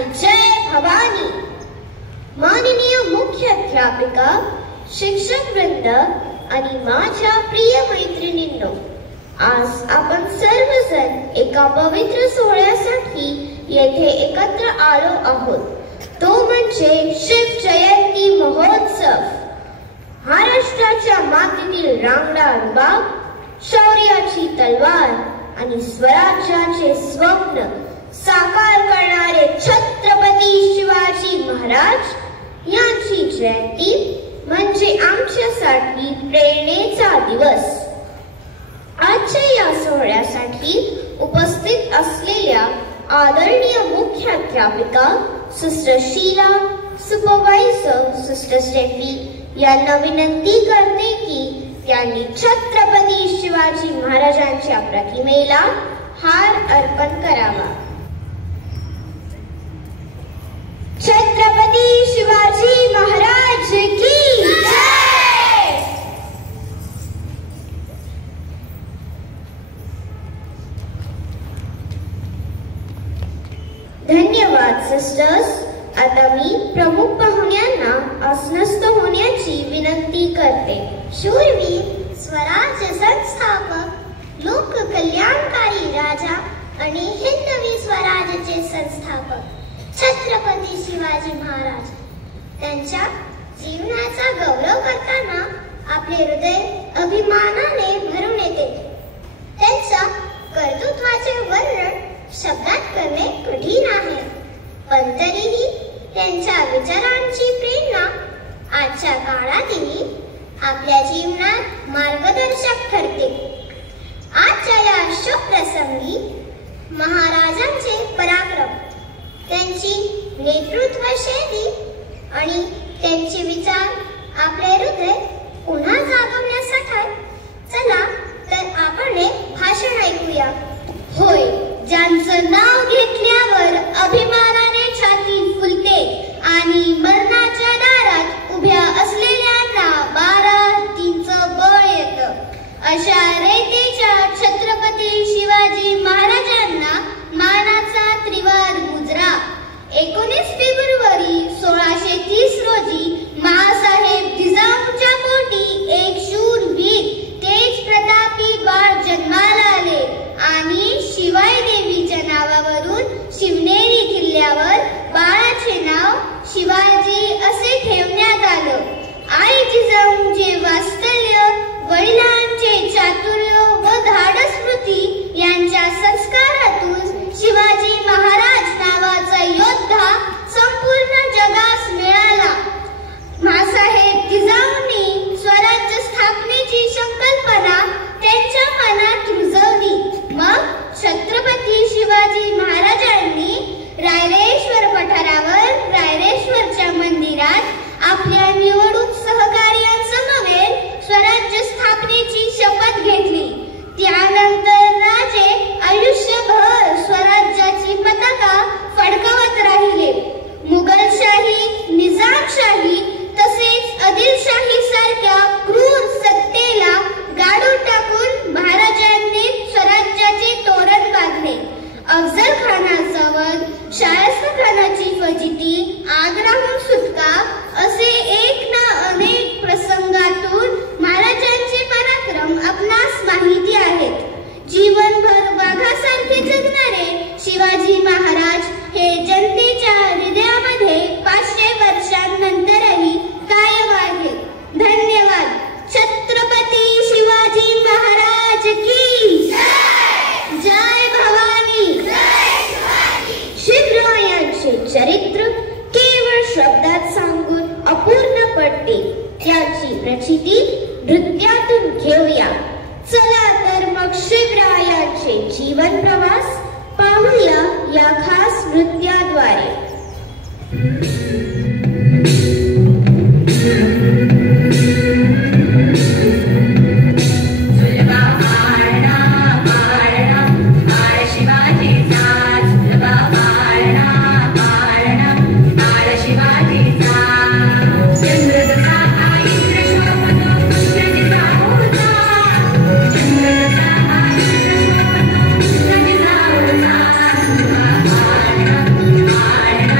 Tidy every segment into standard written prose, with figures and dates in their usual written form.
आणि जय भवानी. माननीय मुख्याध्यापिका, शिक्षक वृंद आणि माझ्या प्रिय मैत्रिणींनो, आज आपण सर्वजण एका पवित्र सोहळ्यासाठी येथे एकत्र आलो आहोत. तो म्हणजे शिव जयंती महोत्सव. महाराष्ट्राच्या मातीतील रांगडाळ बाग, शौर्याची तलवार आणि स्वराज्याचे स्वप्न साकार करणारे छत्रपती शिवाजी महाराज यांची जयंती म्हणजे आमच्यासाठी प्रेरणेचा दिवस. आजच्या या सोहळ्यासाठी उपस्थित असलेल्या आदरणीय मुख्याध्यापिका sister Sheela, supervisor sister Steffi यांना विनंती करते की त्यांनी छत्रपती शिवाजी महाराजांच्या प्रतिमेला हार अर्पण करावा. छत्रपती शिवाजी महाराज की जय. धन्यवाद सिस्टर्स. आता मी प्रमुख पाहुण्यांना आसनस्थ होण्याची विनंती करते. शूरवीर, स्वराज्य संस्थापक, लोक कल्याणकारी राजा आणि हिंदवी स्वराज्याचे संस्थापक छत्रपती शिवाजी महाराज, त्यांच्या जीवनाचा गौरव करताना आपले हृदय अभिमानाने भरून येते. त्यांच्या कर्तृत्वाचे वर्णन शब्दात करणे कठीण आहे, पण तरीही त्यांच्या विचारांची प्रेरणा आजच्या काळातही आपल्या जीवनात मार्गदर्शक ठरते. आजच्या या शुभ प्रसंगी महाराजांचे पराक्रम, त्यांची नेतृत्व शैली आणि त्यांचे विचार आपले हृदय पुन्हा जागवण्यासाठी चला तर आपण एक भाषण ऐकूया. होय, ज्यांचं नाव घेतल्यावर अभिमानाने छाती फुलते आणि मरणाच्या दारात उभ्या असलेल्यांना 12 हत्तींचं बळ येतं, अशा रयतेच्या छत्रपती शिवाजी महाराजांना मानाचा त्रिवार मुजरा. 19 फेब्रुवारी 1630 रोजी माँसाहेब जिजाऊंच्या पोटी एक शूरवीर तेज प्रतापी बाळ जन्माला आले आणि शिवाई देवीच्या नावावरून शिवनेरी किल्ल्यावर बाळाचे नाव शिवाजी असे ठेवण्यात आलं. आई जिजाऊंचे वात्सल्य, वडिलांचे चातुर्य व धाडस स्मृती यांच्या संस्कारातून शिवाजी महाराज नावाचा योद्धा संपूर्ण जगास मिळाला. माँसाहेब जिजाऊंनी स्वराज्य स्थापनेची संकल्पना त्यांच्या मनात रुजवली. मग छत्रपती शिवाजी महाराजांनी रायरेश्वर पठारावर रायरेश्वरच्या मंदिरात आपल्या निवडून सहकार्यांसमवेत स्वराज्य स्थापनेची शपथ घेतली. त्यानंतर राजे आयुष्यभर स्वराज्याची पताका फडकवत राहिले. मुघलशाही, निजामशाही तसेच आदिलशाही सारख्या क्रूर सत्तेला गाडून टाकून महाराजांनी स्वराज्याचे तोरण बांधले. अफजल खानाचा वध, शायस्ता खानाची फजिती, आग्राहून सुटका असे एक ना अनेक प्रसंगातून महाराजांचे पराक्रम आपणास माहिती आहेत. जीवनभर वाघासारखे जगणारे शिवाजी महाराज हे जनतेच्या हृदयामध्ये 500 वर्षांनंतरही कायम आहेत. धन्यवाद. छत्रपती शिवाजी महाराज की जय. जय भवानी. शिवरायांचे चरित्र केवळ शब्दात सांगून अपूर्ण पडते. त्याची प्रचिती नृत्यातून घेऊया. चला तर मग शिवरायांचे जीवन प्रवास पाहूया या खास नृत्याद्वारे. Bye.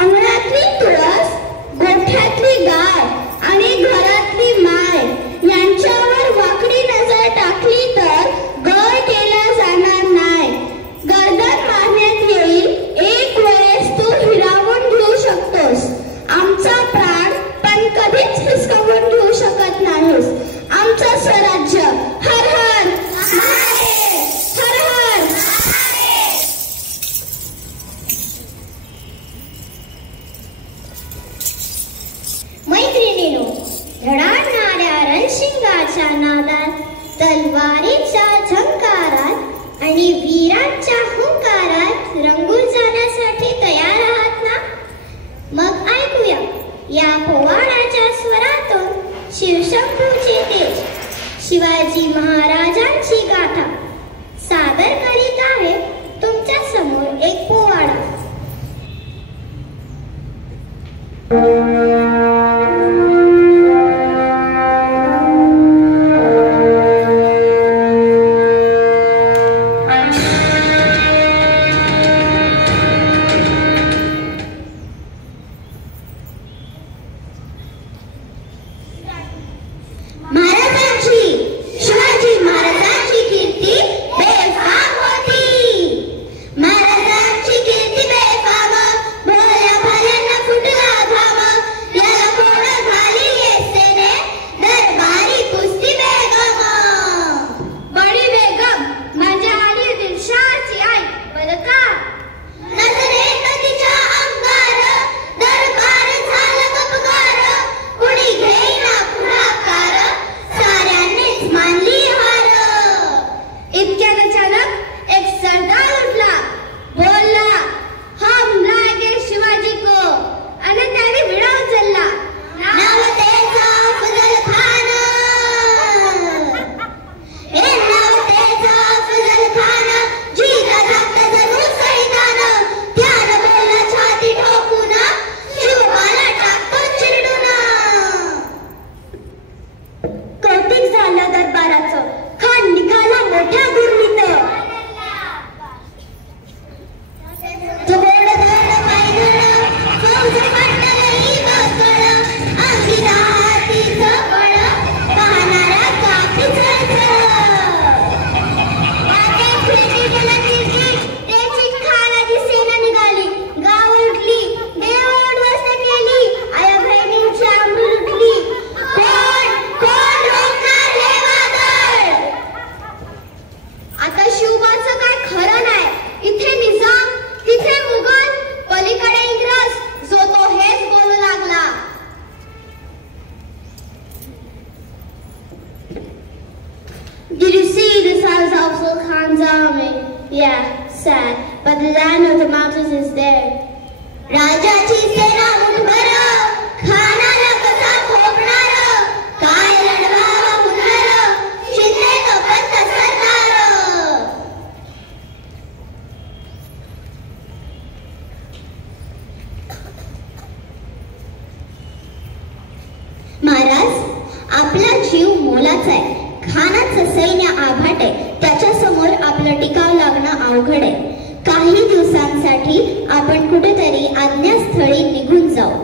अंगणातली तुळस, गोठ्यातली गाय आणि घरातली माय यांच्यावर वाकडी नजर टाकली तर गळ केला जाणार नाही. गर्दन मारण्यात येईल, एक वेळेस तू हिरावून घेऊ शकतोस आमचा प्राण, पण कधीच हिसकावून घेऊ शकत नाहीस आमचं स्वराज्य. हर हर महादेव, हर हर महादेव. मैत्रिणींनो, धडाडणाऱ्या रणशिंगाच्या नादात, तलवारीच्या झंकारात आणि वीरांच्या हुंकारात रंगून जाण्यासाठी तयार आहात ना? मग ऐकूया या पोवाड्याच्या स्वरातून शिवशंभूचे तेज, शिवाजी महाराजांची गाथा. सादर करीत आहे तुमच्या समोर एक पोवाडा. Yeah, sad, but the land of the mountains is there. राजाची सेना उठभर, खानाला कसा खोपणार, काय लढवावा पुनर, शिंदे तो पंत सरदार. महाराज, आपला जीव मोलाचा आहे. खानाचं सैन्य आभाट आहे, त्याच्या समोर आपलं टिकाव लागणं अवघड आहे. काही दिवसांसाठी आपण कुठेतरी आज्ञास्थळी निघून जाऊ.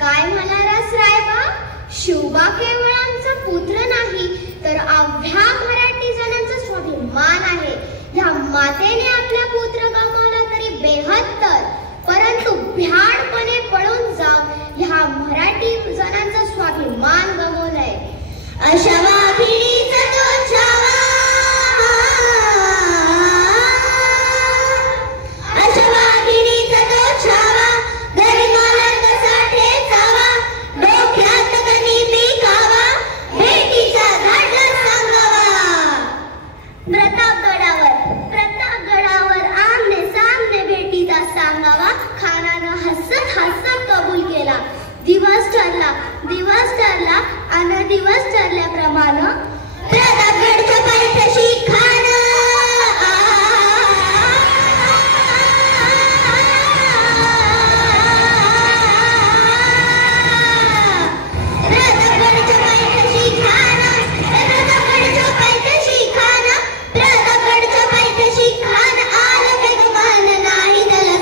काय म्हणालास रायबा? शिवबा केवळ आमचा पुत्र नाही तर अवघ्या मराठी जणांचा स्वाभिमान आहे. ह्या मातेने आपला पुत्र गमावला तरी बेहत्तर, परंतु भ्याडपणे पळून जाऊन ह्या मराठी जणांचा स्वाभिमान गमावलाय. अशा वाघिणीचा तो छावा, अशा वाघिणीचा तो छावा, गरिमाला कसा ठेचावा, डोक्यात कणी पिकावा, भेटीचा घाट सांगावा. प्रतापगडावर आमने सामने भेटीचा सांगावा. खानानं हसत हसत कबूल केला. दिवस ठरला आणि दिवस ठरल्याप्रमाणे प्रतापगडच्या पायथ्याशी खान, प्रतापगडच्या पायथ्याशी खान, प्रतापगडच्या पायथ्याशी खान, प्रतापगडच्या पायथ्याशी खान, आलं बेगुमान नाही त्याला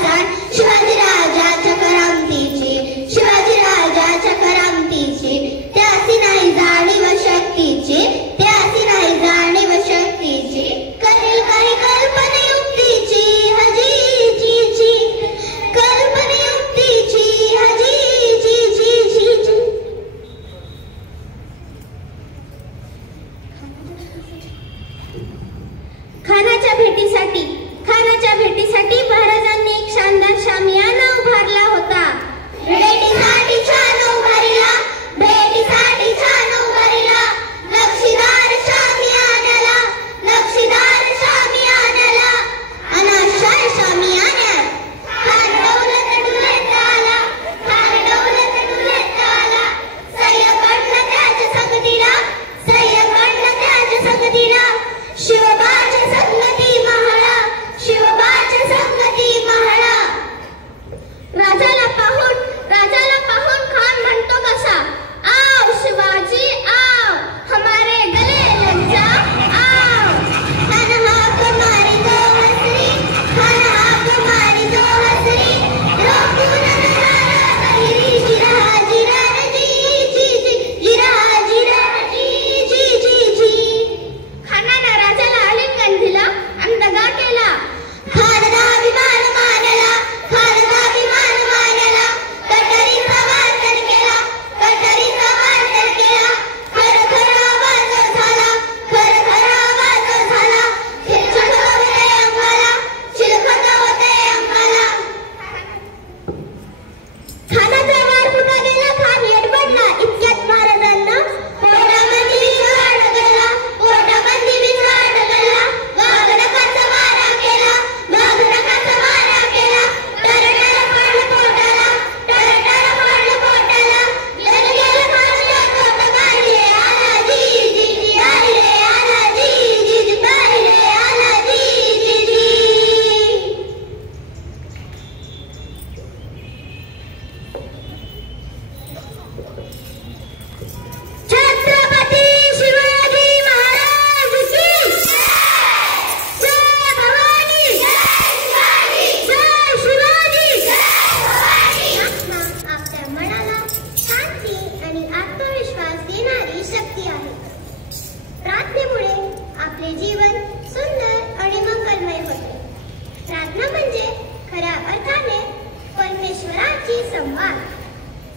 संवाद.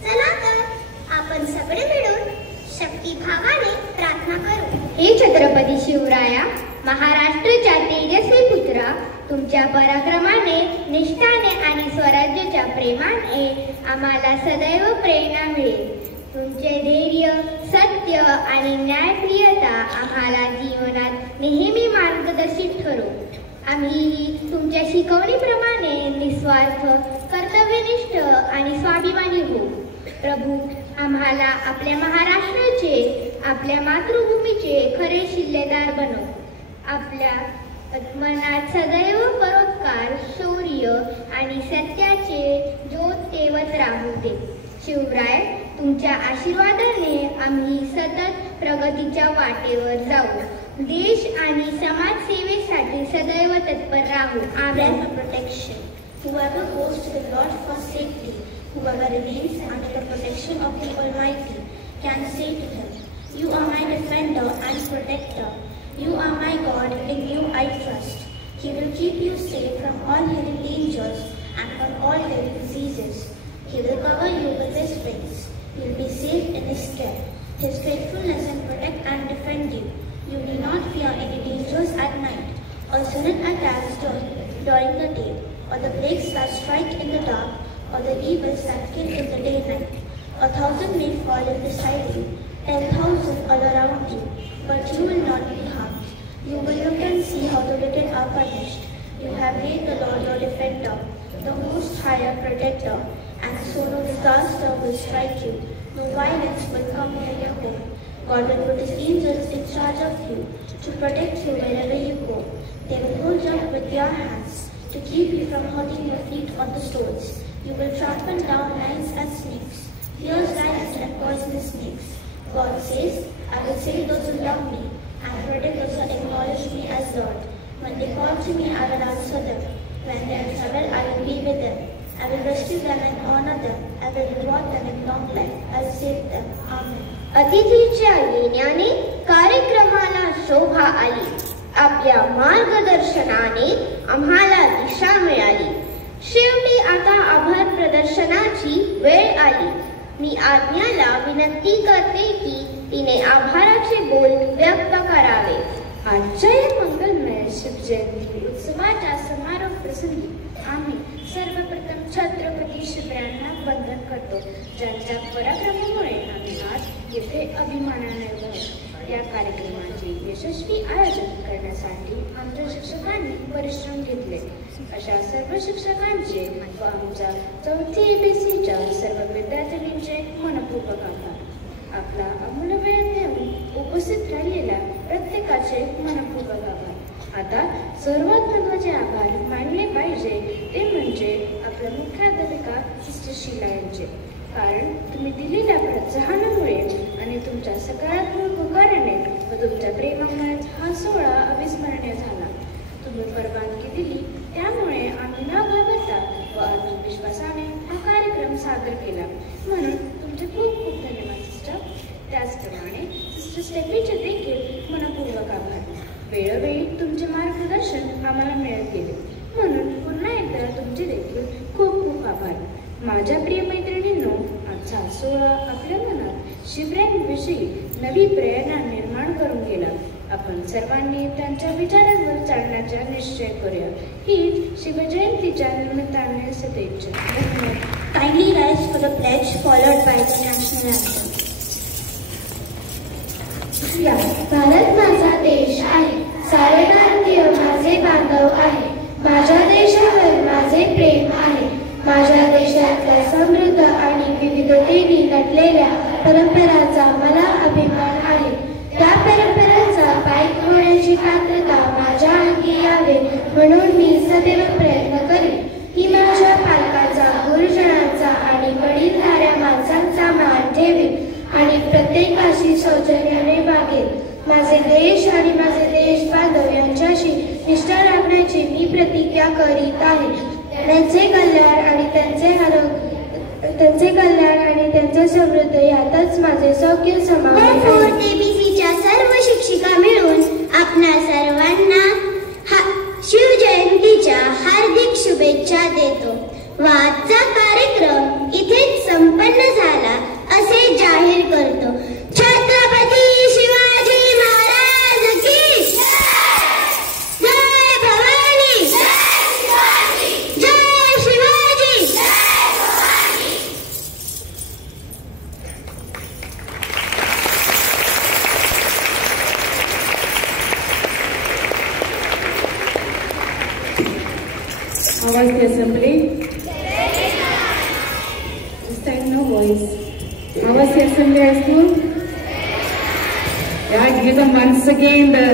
चला तर आपण सगळे मिळून शक्तिभावाने प्रार्थना करू. हे छत्रपती शिवराया, महाराष्ट्राच्या तेजस्वी पुत्रा, तुमच्या पराक्रमाने, निष्ठाने आणि स्वराज्याच्या प्रेमाने आम्हाला सदैव प्रेरणा मिळेल. तुमचे धैर्य, सत्य आणि न्यायप्रियता आम्हाला जीवनात नेहमी मार्गदर्शित ठरो. आम्ही तुमच्या शिकवणीप्रमाणे निस्वार्थ, कर्तव्यनिष्ठ आणि स्वाभिमानी होऊ. प्रभू, आम्हाला आपल्या महाराष्ट्राचे, आपल्या मातृभूमीचे खरे शिल्लेदार बनव. आपल्या मनात सदैव परोपकार, शौर्य आणि सत्याचे ज्योत तेवत राहू दे. शिवराय, तुमच्या आशीर्वादाने आम्ही सतत प्रगतीच्या वाटेवर जाऊ. देश आणि समाज सेवेसाठी सदैव तत्पर राहू. Amen. For protection. Whoever goes to the Lord for safety, whoever remains under the protection of the Almighty, can say to him, "You are my defender and protector. You are my God, in you I trust." He will keep you safe from all hidden dangers and from all deadly diseases. He will cover you with his wings. You will be safe in his care. His faithfulness will protect and defend you. You need not fear any dangers at night, or sudden attacks during the day, or the plagues that strike in the dark, or the evils that kill in the daylight. 1,000 may fall beside you, 10,000 all around you, but you will not be harmed. You will look and see how the wicked are punished. You have made the Lord your defender, the Most High your protector, and so no disaster will strike you, no violence will come near your home. God will put his angels in charge of you to protect you wherever you go. They will hold you up with their hands to keep you from hurting your feet on the stones. You will trample down lions and snakes, fierce lions and poisonous snakes. God says, "I will save those who love me and protect those who acknowledge me as Lord. When they call to me, I will answer them. When they are in trouble, I will be with them. I will rescue them and honor them. I will reward them in long life. I will save them." Amen. अतिथीच्या येण्याने कार्यक्रमाला शोभा आली. आपल्या मार्गदर्शनाने आम्हाला दिशा मिळाली. शेवटी आता आभार प्रदर्शनाची वेळ आली. मी आज्ञाला विनंती करते की तिने आभाराचे बोल व्यक्त करावे. आजच्या या मंगलमय शिवजयंती उत्सवाच्या समारोप प्रसंगी आम्ही सर्वप्रथम छत्रपती शिवरायांना वंदन करतो, ज्यांच्या पराक्रमामुळे आम्ही आज येथे अभिमानाने उभे. या कार्यक्रमाचे यशस्वी आयोजन करण्यासाठी आमच्या शिक्षकांनी परिश्रम घेतले. अशा सर्व शिक्षकांचे व आमच्या 4थी ABCच्या सर्व विद्यार्थिनींचे मनपूर्वक आभार. आपला अमूल्य वेळ घेऊन उपस्थित राहिलेल्या प्रत्येकाचे मनपूर्वक आभार. आता सर्वात महत्त्वाचे आभार मानले पाहिजे ते म्हणजे आपल्या मुख्याध्यापिका सिस्टर शीला यांचे. कारण तुम्ही दिलेल्या प्रोत्साहनामुळे आणि तुमच्या सकारात्मक होकाराने व तुमच्या प्रेमामुळे हा सोहळा अविस्मरणीय झाला. तुम्ही परवानगी दिली त्यामुळे आम्ही न घाबरता व आत्मविश्वासाने हा कार्यक्रम सादर केला. म्हणून तुमचे खूप खूप धन्यवाद सिस्टर. त्याचप्रमाणे सिस्टर स्टेफीचे देखील मनपूर्वक आभार. वेळोवेळी तुमचे मार्गदर्शन आम्हाला मिळत गेले, म्हणून पुन्हा एकदा तुमचे देखील खूप खूप आभार. माझ्या प्रिय मैत्रिणींनो, आजचा सोहळा आपल्या मनात शिवरायांविषयी नवी प्रेरणा निर्माण करून गेला. आपण सर्वांनी त्यांच्या विचारांवर चालण्याचा निश्चय करूया. ही शिवजयंतीच्या निमित्ताने सदिच्छा. धन्यवाद. Kindly rise for the pledge followed by the national anthem. Bharat माझा देश आहे, सारे भारतीय माझे बांधव आहे. माझ्या देशावर माझे प्रेम आहे. माझ्या देशातल्या समृद्ध आणि विविधतेने नटलेल्या परंपरांचा मला अभिमान आहे. त्या परंपरांचा पायक होण्याची पात्रता माझ्या अंगी यावे म्हणून मी सदैव प्रयत्न करीन. ही माझ्या पालकांचा, गुरुजनांचा आणि वडीलधाऱ्या माणसांचा मान ठेवीन आणि प्रत्येकाशी सौजन्याने वागेल. माझे देश आणि माझे देश बांधव यांच्याशी निष्ठा राखण्याची मी प्रतिज्ञा करीत आहे. त्यांचे कल्याण आणि त्यांचे समृद्धी यातच माझे सौख्य समावेश आहे. ABCच्या सर्व शिक्षिका मिळून आपणा सर्वांना शिवजयंतीच्या हार्दिक शुभेच्छा देतो. व आजचा कार्यक्रम कार्यक्रम इथेच संपन्न झाला असे जाहीर करतो. छत्रपती शिवाजी महाराज की जय भवानी, जय Shivaji. How was the assembly? This time no voice. How was the assembly high school? Yeah, give them once again the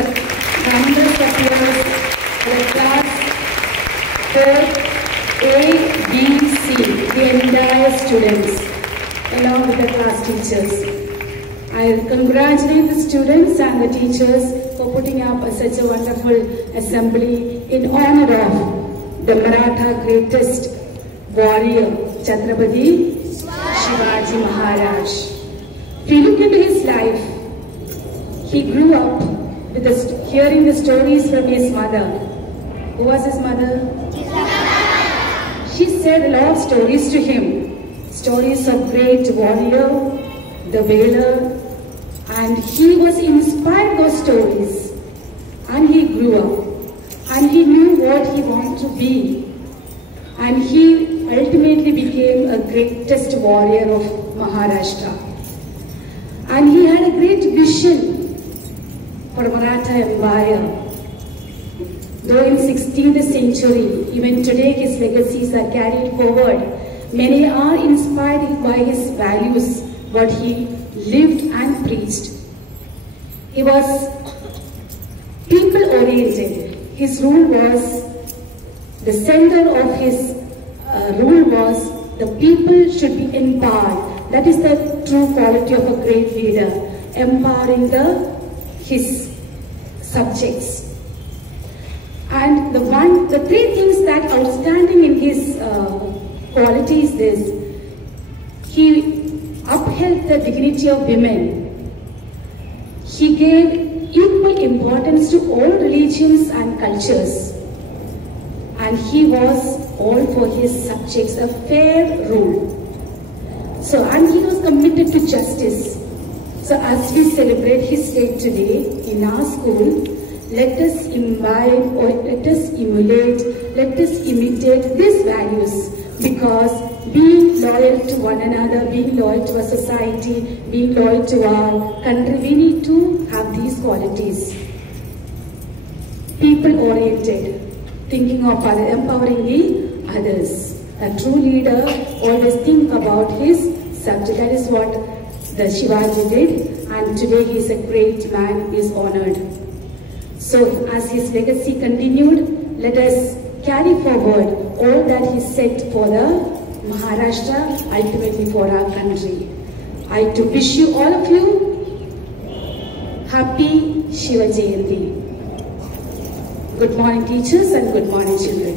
numbers of yours for the class 4A, B, C, the entire students along with the class teachers. I congratulate the students and the teachers for putting up such a wonderful assembly in honor of the Maratha greatest warrior, Chhatrapati Shivaji Maharaj. If you look into his life, he grew up with hearing the stories from his mother. Who was his mother? She said a lot of stories to him. Stories of great warrior, the Valor, and he was inspired by those stories. And he grew up. And he knew what he wanted to be. And he ultimately became a greatest warrior of Maharashtra. And he had a great vision for Maratha Empire. Though in 16th century, even today his legacies are carried forward. Many are inspired by his values, what he lived and preached. He was people-oriented. His rule was, the center of his rule was, the people should be empowered. That is the true quality of a great leader, empowering his subjects. And the three things that outstanding in his qualities is, he upheld the dignity of women. He gave equal importance to all religions and cultures, and he was all for his subjects, a fair rule. So, and he was committed to justice. So as we celebrate his day today in our school, let us imbibe or let us emulate, let us imitate these values, because being loyal to one another, being loyal to our society, being loyal to our country, we need to have these qualities. People-oriented, thinking of empowering the others. A true leader always think about his subject. That is what the Shivaji did, and today he is a great man, he is honored. So as his legacy continued, let us carry forward all that he set for the Maharashtra, ultimately for our country. I to wish you, all of you, happy Shiva Jayanti. Good morning teachers and good morning children.